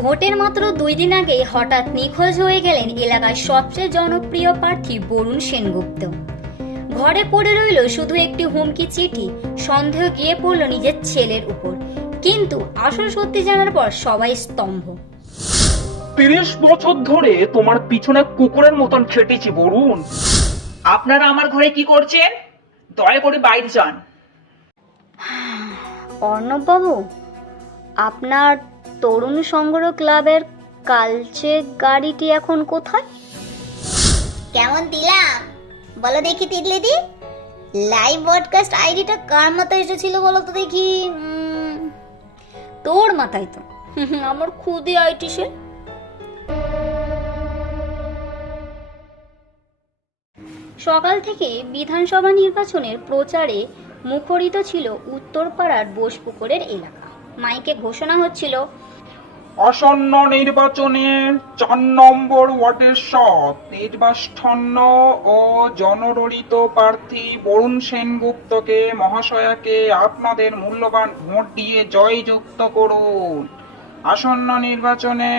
ভোটের মাত্র 2 দিন আগেই হঠাৎ নিখোঁজ হয়ে গেলেন এলাকার সবচেয়ে জনপ্রিয় প্রার্থী বরুণ সেনগুপ্ত। ঘরে পড়ে রইল শুধু একটি হুমকি চিঠি। সন্দেহ গিয়ে পড়ল নিজের ছেলের উপর, কিন্তু আসল সত্যি জানার পর সবাই স্তম্ভ। 30 বছর ধরে তোমার পিছনে কুকুরের মতন খেটেছি বরুণ। আপনারা আমার ঘরে কি করছেন? দয়া করে বাইরে যান। অর্ণববাবু, আপনার তরুণ সংগ্রহ ক্লাবের কালচে গাড়িটি এখন কোথায়? কেমন দিলাম বলো দেখি তিতলিদি। লাইভ ব্রডকাস্ট আইডিটা কার মাথায় এসেছিল বলো তো দেখি। তোর মাথায় তো। আমার খুদে আইটি সে। সকাল থেকে বিধানসভা নির্বাচনের প্রচারে মুখরিত ছিল উত্তরপাড়ার বোসপুকুরের এলাকা। মাইকে ঘোষণা হচ্ছিল, আসন্ন নির্বাচনের 4 নম্বর ওয়ার্ডের সৎ নির্বাচন ও জনরলিত প্রার্থী বরুণ সেনগুপ্তকে মহাশয়াকে আপনাদের মূল্যবান ভোট দিয়ে জয়যুক্ত করুন। আসন্ন নির্বাচনে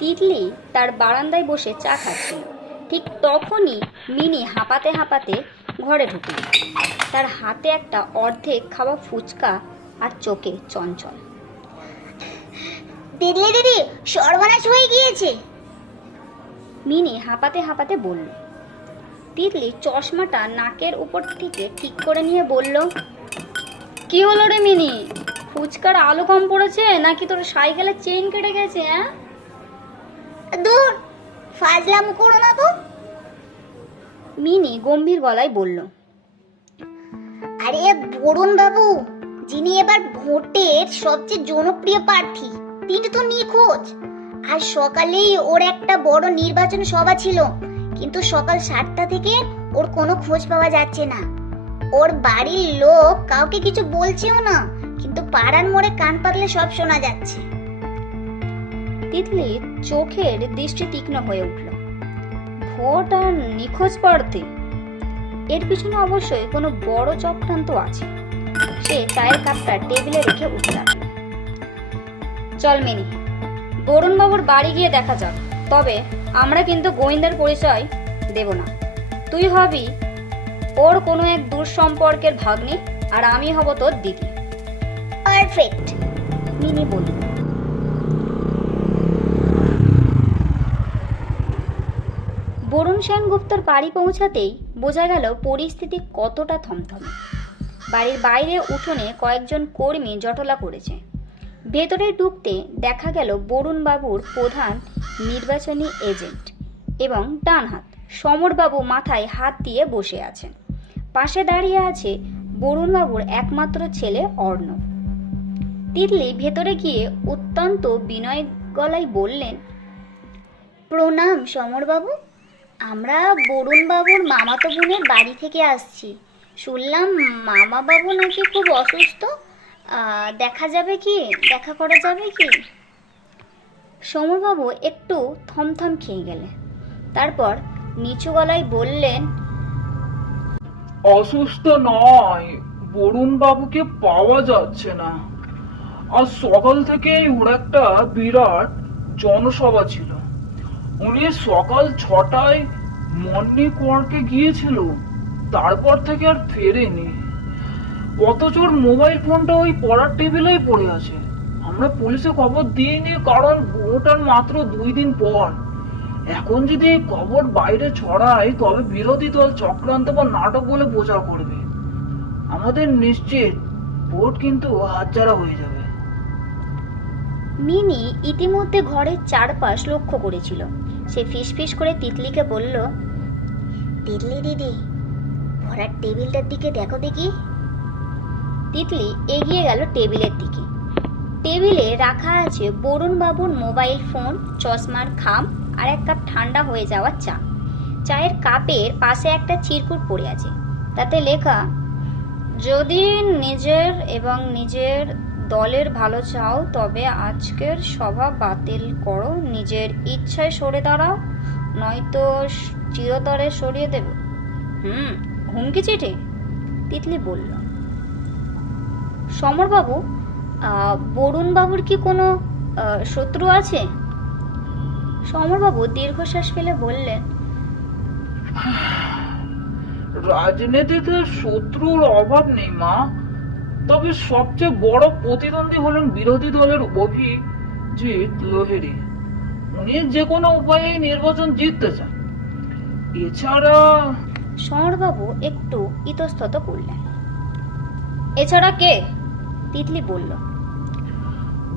তিতলি তার বারান্দায় বসে চা খাচ্ছিল। ঠিক তখনই মিনি হাঁপাতে হাঁপাতে ঘরে ঢুকল। তার হাতে একটা অর্ধেক খাওয়া ফুচকা আর চোখে চঞ্চল। তিতলি দিদি, সর্বনাশ হয়ে গিয়েছে। মিনি হাঁপাতে হাঁপাতে বলল। তিতলি চশমাটা নাকের উপর থেকে ঠিক করে নিয়ে বলল, কি হলো রে মিনি? ফুচকার আলো কম পড়েছে নাকি তোর সাইকেলের চেইন কেটে গেছে? দূর, ফাজলাম করো না তো। মিনি গম্ভীর গলায় বলল, আরে বরুণ বাবু, যিনি এবার ভোটের সবচেয়ে জনপ্রিয় প্রার্থী, তিনি তো নিখোঁজ। আর সকালেই ওর একটা বড় নির্বাচন সভা ছিল, কিন্তু সকাল 7টা থেকে ওর কোনো খোঁজ পাওয়া যাচ্ছে না। ওর বাড়ির লোক কাউকে কিছু বলছেও না, কিন্তু পাড়ার মোড়ে কান পাতলে সব শোনা যাচ্ছে। তিতলির চোখের দৃষ্টি তীক্ষ্ণ হয়ে উঠল। ভোট আর নিখোঁজ প্রার্থী, এর পিছনে অবশ্যই কোনো বড় চক্রান্ত আছে। সে চায়ের কাপটা টেবিলে রেখে উঠল। চল মিনি, বরুণ বাবুর বাড়ি গিয়ে দেখা যাক। তবে আমরা কিন্তু গোয়েন্দার পরিচয় দেব না। তুই হবি ওর কোনো এক দূর সম্পর্কের ভাগ্নি, আর আমি হব তোর দিদি। পারফেক্ট, মিনি বলল। বরুণ সেনগুপ্তর বাড়ি পৌঁছাতেই বোঝা গেল পরিস্থিতি কতটা থমথমে। বাড়ির বাইরে উঠোনে কয়েকজন কর্মী জটলা করেছে। ভেতরে ঢুকতে দেখা গেল বরুণ বাবুর প্রধান নির্বাচনী এজেন্ট এবং ডান হাত সমরবাবু মাথায় হাত দিয়ে বসে আছেন। পাশে দাঁড়িয়ে আছে বরুণ বাবুর একমাত্র ছেলে অর্ণব। তিতলি ভেতরে গিয়ে অত্যন্ত বিনয় গলায় বললেন, প্রণাম সমরবাবু। আমরা বরুণ বাবুর মামাতো বোনের বাড়ি থেকে আসছি। শুনলাম মামা বাবু নাকি খুব অসুস্থ। দেখা করা যাবে কি? সমরবাবু একটু থমথম খেয়ে গেলেন। তারপর নিচু গলায় বললেন, অসুস্থ নয়, বরুণ বাবুকে পাওয়া যাচ্ছে না। আর সকাল থেকেই ওর একটা বিরাট জনসভা ছিল। উনি সকাল 6টায় মর্নিং ওয়ার্কে গিয়েছিল, তারপর থেকে আর ফেরেনি। অথচ ওর মোবাইল ফোনটা ওই পড়ার টেবিলেই পড়ে আছে। আমরা পুলিশে খবর দিইনি, কারণ ভোটার মাত্র 2 দিন পর। এখন যদি এই খবর বাইরে ছড়ায় তবে বিরোধী দল চক্রান্ত বা নাটক বলে প্রচার করবে। আমাদের নিশ্চিত ভোট কিন্তু হাতছাড়া হয়ে যাবে। মিনি ইতিমধ্যে ঘরের চারপাশ লক্ষ্য করেছিল। সে ফিসফিস করে তিতলিকে বলল, তিতলি দিদি, পড়ার টেবিলটার দিকে দেখো দেখি। তিতলি এগিয়ে গেল টেবিলের দিকে। টেবিলে রাখা আছে বরুণ বাবুর মোবাইল ফোন, চশমার খাম আর এক কাপ ঠান্ডা হয়ে যাওয়া চা। চায়ের কাপের পাশে একটা চিরকুট পড়ে আছে, তাতে লেখা, যদি নিজের এবং নিজের দলের ভালো চাও তবে আজকের সভা বাতিল করো, নিজের ইচ্ছায় সরে দাঁড়াও, নয়তো চিরতরে সরিয়ে দেব। হুমকি চিঠি, তিতলি বলল। সমরবাবু, বরুণ বাবুর কি কোনো শত্রু আছে? সমরবাবু দীর্ঘশ্বাস ফেলে বললেন, রাজনীতিতে শত্রুর অভাব নেই মা, তবে সবচেয়ে বড় প্রতিদ্বন্দ্বী হলেন বিরোধী দলের অভিজিৎ লোহেরি। উনি যে কোনো উপায়ে নির্বাচন জিততে চান। এছাড়া সমরবাবু একটু ইতস্তত করলেন। এছাড়া কে? তিতলি বলল,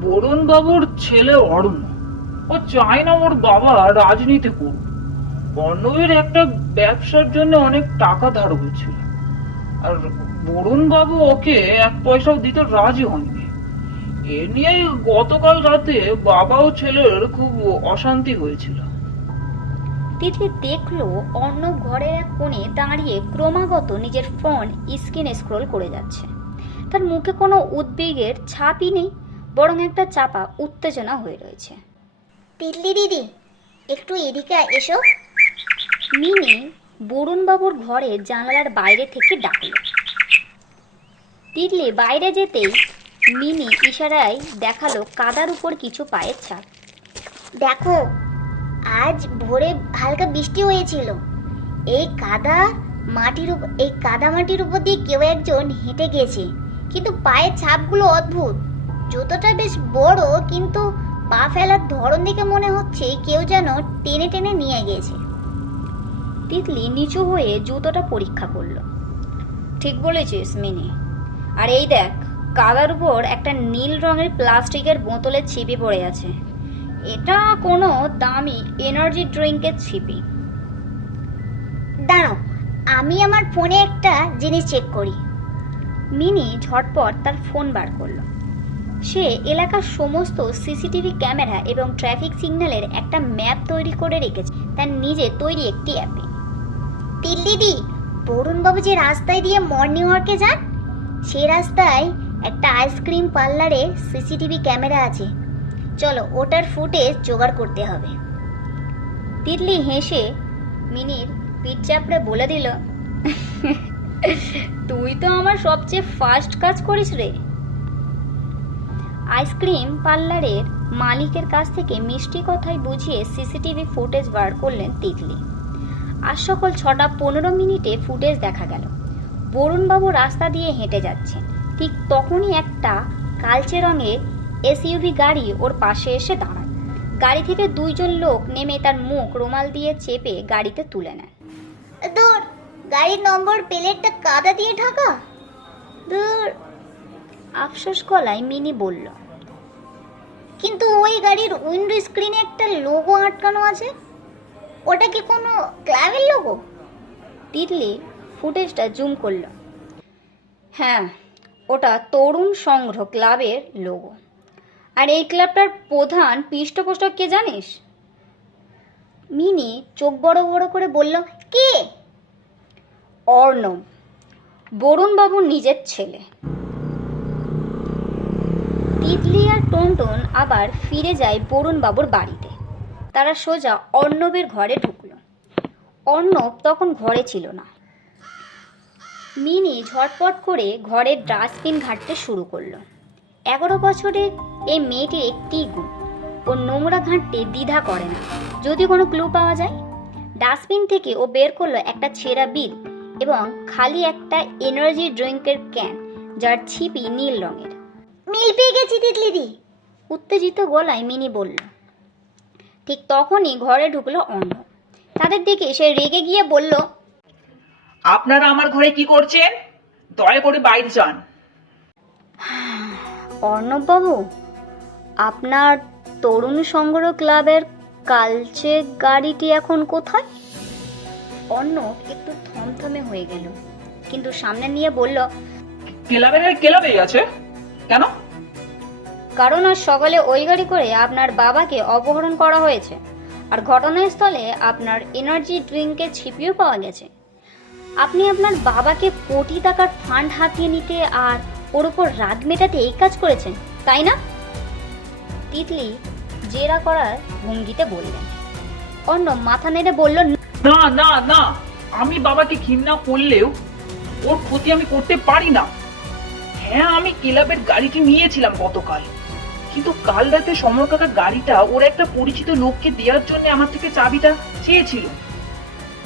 বরুণ বাবুর ছেলে অরুণ। ও চায় না ওর বাবা রাজনীতি করুক। অর্ণবের একটা ব্যবসার জন্য অনেক টাকা ধার হয়েছিল, আর বরুণ বাবু ওকে এক পয়সাও দিতে রাজি হননি। এ নিয়ে গতকাল রাতে বাবা ও ছেলের খুব অশান্তি হয়েছিল। তিতলি দেখলো অর্ণব ঘরের এক কোণে দাঁড়িয়ে ক্রমাগত নিজের ফোন স্ক্রিনে স্ক্রোল করে যাচ্ছে। তার মুখে কোনো উদ্বেগের ছাপই নেই, বরং একটা চাপা উত্তেজনা হয়ে রয়েছে। তিতলি দিদি, একটু এদিকে এসো। মিনি বরুণবাবুর ঘরে জানালার বাইরে থেকে ডাকল। তিতলি বাইরে যেতেই মিনি ইশারায় দেখালো কাদার উপর কিছু পায়ের ছাপ। দেখো, আজ ভোরে হালকা বৃষ্টি হয়েছিল। এই কাদা মাটির উপর দিয়ে কেউ একজন হেঁটে গেছে, কিন্তু পায়ের ছাপগুলো অদ্ভুত। জুতোটা বেশ বড়, কিন্তু পা ফেলার ধরন দেখে মনে হচ্ছে কেউ যেন টেনে টেনে নিয়ে গেছে। তিতলি নিচু হয়ে জুতোটা পরীক্ষা করলো। ঠিক বলেছিস মিনি। আর এই দেখ, কাদার উপর একটা নীল রঙের প্লাস্টিকের বোতলের ছিপি পড়ে আছে। এটা কোনো দামি এনার্জি ড্রিঙ্কের ছিপি। দাঁড়াও, আমি আমার ফোনে একটা জিনিস চেক করি। মিনি ঝটপট তার ফোন বার করলো। সে এলাকার সমস্ত সিসিটিভি ক্যামেরা এবং ট্রাফিক সিগন্যালের একটা ম্যাপ তৈরি করে রেখেছে তার নিজের তৈরি একটি অ্যাপে। দিদি, বরুণবাবু যে রাস্তায় দিয়ে মর্নিং ওয়াকে যান, সেই রাস্তায় একটা আইসক্রিম পার্লারে সিসিটিভি ক্যামেরা আছে। চলো, ওটার ফুটেজ জোগাড় করতে হবে। তিতলি হেসে মিনির পিঠ চাপড়ে বলে দিল, তুই তো আমার সবচেয়ে ফাস্ট কাজ করিস রে। আইসক্রিম পার্লারের মালিকের কাছ থেকে মিষ্টি কথায় বুঝিয়ে সিসিটিভি ফুটেজ বার করলেন তিতলি। আর সকাল 6:15 ফুটেজ দেখা গেল। বরুণবাবু রাস্তা দিয়ে হেঁটে যাচ্ছেন। ঠিক তখনই একটা কালচে রঙের এসইউভি গাড়ি ওর পাশে এসে দাঁড়ায়। গাড়ি থেকে দুইজন লোক নেমে তার মুখ রুমাল দিয়ে চেপে গাড়িতে তুলে নেয়। দূর, গাড়ির নম্বর প্লেটটা কাদা দিয়ে ঢাকা। দূর, আফসোস গলায় মিনি বলল, কিন্তু ওই গাড়ির উইন্ডো স্ক্রিনে একটা লোগো আটকানো আছে। ওটা কি কোনো ক্লাবের লোগো? তিতলি ফুটেজটা জুম করল। হ্যাঁ, ওটা তরুণ সংগ্রহ ক্লাবের লোগো। আর এই ক্লাবটার প্রধান পৃষ্ঠপোষক কে জানিস? মিনি চোখ বড় বড় করে বলল, কে? অর্ণব, বরুণবাবুর নিজের ছেলে। তিতলি আর টনটন আবার ফিরে যায় বরুণবাবুর বাড়িতে। তারা সোজা অর্ণবের ঘরে ঢুকল। অর্ণব তখন ঘরে ছিল না। মিনি ঝটপট করে ঘরের ডাস্টবিন ঘাঁটতে শুরু করলো। 11 বছরের এই মেয়েটির একটি গুণ, ও নোংরা ঘাঁটতে দ্বিধা করে না যদি কোনো ক্লু পাওয়া যায়। ডাস্টবিন থেকে ও বের করলো একটা ছেঁড়া বিল এবং খালি একটা এনার্জি ড্রিঙ্কের ক্যান, যার ছিপি নীল রঙের। মিল পেয়ে গেছি তিতলিদি, উত্তেজিত গলায় মিনি বলল। ঠিক তখনই ঘরে ঢুকলো অর্ণব। তাদের দিকে সে রেগে গিয়ে বলল, আপনারা আমার ঘরে কি করছেন? দয়া করে বাইরে যান। অর্ণববাবু, আপনার তরুণ সংগ্রহ ক্লাবের কালচে গাড়িটি এখন কোথায়? অর্ণব একটু থমথমে হয়ে গেল, কিন্তু সামনে নিয়ে বলল, ক্লাবেই আছে। কেন? কারণ আজ সকালে ওই গাড়ি করে আপনার বাবাকে অপহরণ করা হয়েছে, আর ঘটনাস্থলে আপনার এনার্জি ড্রিঙ্কের ছিপিও পাওয়া গেছে। আপনি আপনার বাবাকে কোটি টাকার ফান্ড হাতিয়ে নিতে আর ওর উপর রাগ মেটাতে এই কাজ করেছেন, তাই না? তিতলি জেরা করার ভঙ্গিতে বললেন। অর্ণব মাথা নেড়ে বলল, না না না, আমি বাবাকে ঘৃণা করলেও ওর ক্ষতি আমি করতে পারি না। হ্যাঁ, আমি ক্লাবের গাড়িটি নিয়েছিলাম গতকাল, কিন্তু কাল রাতে সমর কাকা গাড়িটা ওর একটা পরিচিত লোককে দেওয়ার জন্য আমার থেকে চাবিটা চেয়েছিল।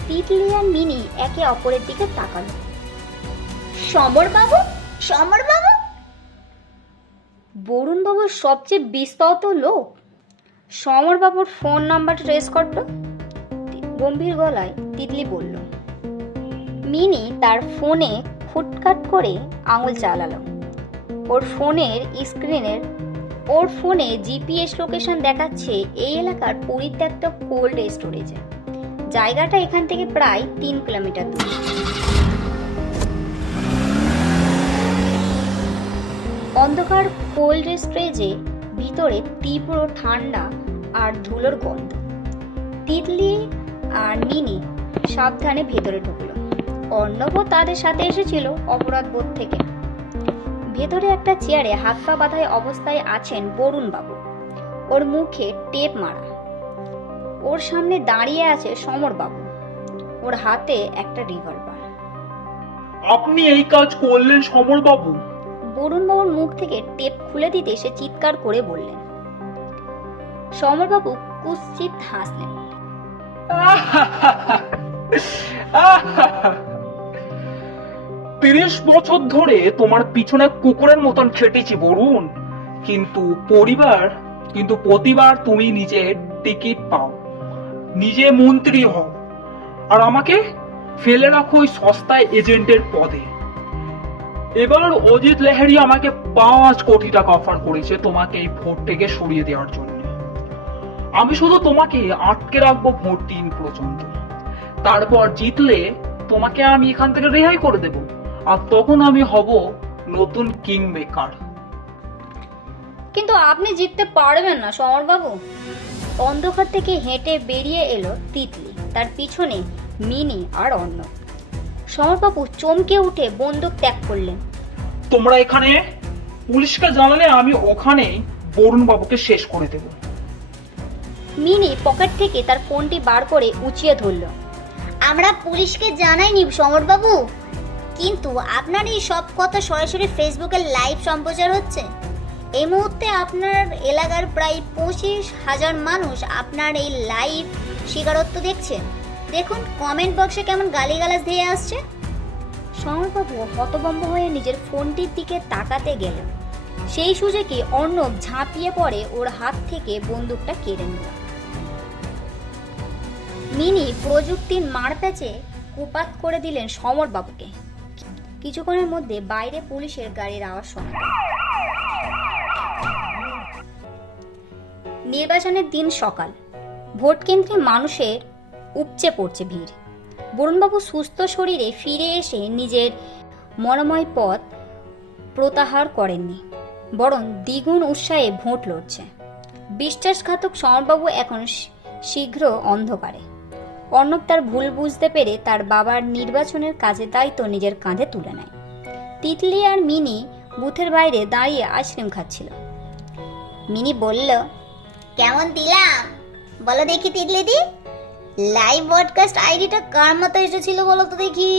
তিতলি আর মিনি একে অপরের দিকে তাকালো। সমরবাবু, সমরবাবু, বরুণবাবুর সবচেয়ে বিস্তত লোক। সমরবাবুর ফোন নাম্বার ট্রেস করলো, গম্ভীর গলায় তিতলি বলল। মিনি তার ফোনে খুটখাট করে আঙুল চালালো। ওর ফোনে জিপিএস লোকেশন দেখাচ্ছে এই এলাকার পরিত্যক্ত কোল্ড স্টোরেজে। জায়গাটা এখান থেকে প্রায় 3 কিলোমিটার দূর। অন্ধকার কোল্ড স্টোরেজে ভিতরে তীব্র ঠান্ডা আর ধুলোর গন্ধ। তিতলি আর মিনি সাবধানে ভেতরে ঢুকলো। অর্ণবও তাদের সাথে এসেছিল অপরাধ বোধ থেকে। ভেতরে একটা চেয়ারে হাত পা বাঁধায় অবস্থায় আছেন বরুণবাবু, ওর মুখে টেপ মারা। ওর সামনে দাঁড়িয়ে আছে সমরবাবু, ওর হাতে একটা রিভলভার। আপনি এই কাজ করলেন সমরবাবু? বরুণবাবুর মুখ থেকে টেপ খুলে দিতে সে চিৎকার করে বললেন। সমরবাবু কুৎসিত হাসলেন। 30 বছর ধরে তোমার পিছনে কুকুরের মতন খেটেছি বরুণ, কিন্তু প্রতিবার তুমি নিজের টিকিট পাও, নিজে মন্ত্রী হও, আর আমাকে ফেলে রাখো ওই সস্তায় এজেন্টের পদে। এবার অজিত লেহারি আমাকে 5 কোটি টাকা অফার করেছে তোমাকে এই ভোট থেকে সরিয়ে দেওয়ার জন্য। আমি শুধু তোমাকে আটকে রাখবো ভোট দিন পর্যন্ত, তারপর জিতলে তোমাকে আমি এখান থেকে রেহাই করে দেব, আর তখন আমি হব নতুন কিং মেকার। কিন্তু আপনি জিততে পারবেন না সমরবাবু। অন্ধকার থেকে হেঁটে বেরিয়ে এলো তিতলি, তার পিছনে মিনি আর অর্ণব। সমরবাবু চমকে উঠে বন্দুক ত্যাগ করলেন। তোমরা এখানে পুলিশকে জানালে আমি ওখানে বরুণ বাবুকে শেষ করে দেব। মিনি পকেট থেকে তার ফোনটি বার করে উঁচিয়ে ধরল। আমরা পুলিশকে জানাইনি সমরবাবু, কিন্তু আপনার এই সব কথা সরাসরি ফেসবুকে লাইভ সম্প্রচার হচ্ছে। এই মুহূর্তে আপনার এলাকার প্রায় 25,000 মানুষ আপনার এই লাইভ স্বীকারোক্তি দেখছেন। দেখুন কমেন্ট বক্সে কেমন গালিগালাজ দিয়ে আসছে। সমরবাবু হতভম্ব হয়ে নিজের ফোনটির দিকে তাকাতে গেলেন। সেই সুযোগে অর্ণব ঝাঁপিয়ে পড়ে ওর হাত থেকে বন্দুকটা কেড়ে নিল। মিনি প্রযুক্তির মারপ্যাচে কুপাত করে দিলেন সমরবাবুকে। কিছুক্ষণের মধ্যে বাইরে পুলিশের গাড়ির আওয়াজ শোনা গেল। নির্বাচনের দিন সকাল, ভোট কেন্দ্রে মানুষের উপচে পড়ছে ভিড়। বরুণবাবু সুস্থ শরীরে ফিরে এসে নিজের মনোময় পথ প্রত্যাহার করেননি, বরং দ্বিগুণ উৎসাহে ভোট লড়ছে। বিশ্বাসঘাতক সমরবাবু এখন শীঘ্র অন্ধকারে। অর্ণব তার ভুল বুঝতে পেরে তার বাবার নির্বাচনের কাজের দায়িত্ব নিজের কাঁধে তুলে নেয়। তিতলি আর মিনি বুথের বাইরে দাঁড়িয়ে আইসক্রিম খাচ্ছিল। মিনি বলল, কেমন দিলাম বলো দেখি তিতলিদি? লাইভ ব্রডকাস্ট আইডিটা কার মাথায় এসেছিল বলো তো দেখি?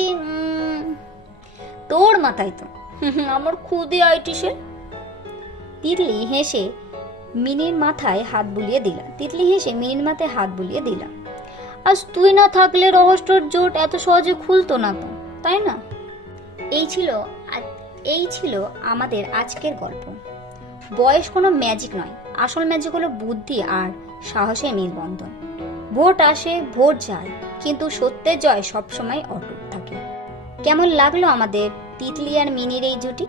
তোর মাথায় তো। আমার খুদে আইটি সে। তিতলি হেসে মিনির মাথায় হাত বুলিয়ে দিল। আজ তুই না থাকলে রহস্যর জোট এত সহজে খুলতো না তো, তাই না? এই ছিল আমাদের আজকের গল্প। বয়স কোনো ম্যাজিক নয়, আসল ম্যাজিক হলো বুদ্ধি আর সাহসের মেলবন্ধন। ভোট আসে, ভোট যায়, কিন্তু সত্যের জয় সবসময় অটুট থাকে। কেমন লাগলো আমাদের তিতলি আর মিনির এই জুটি?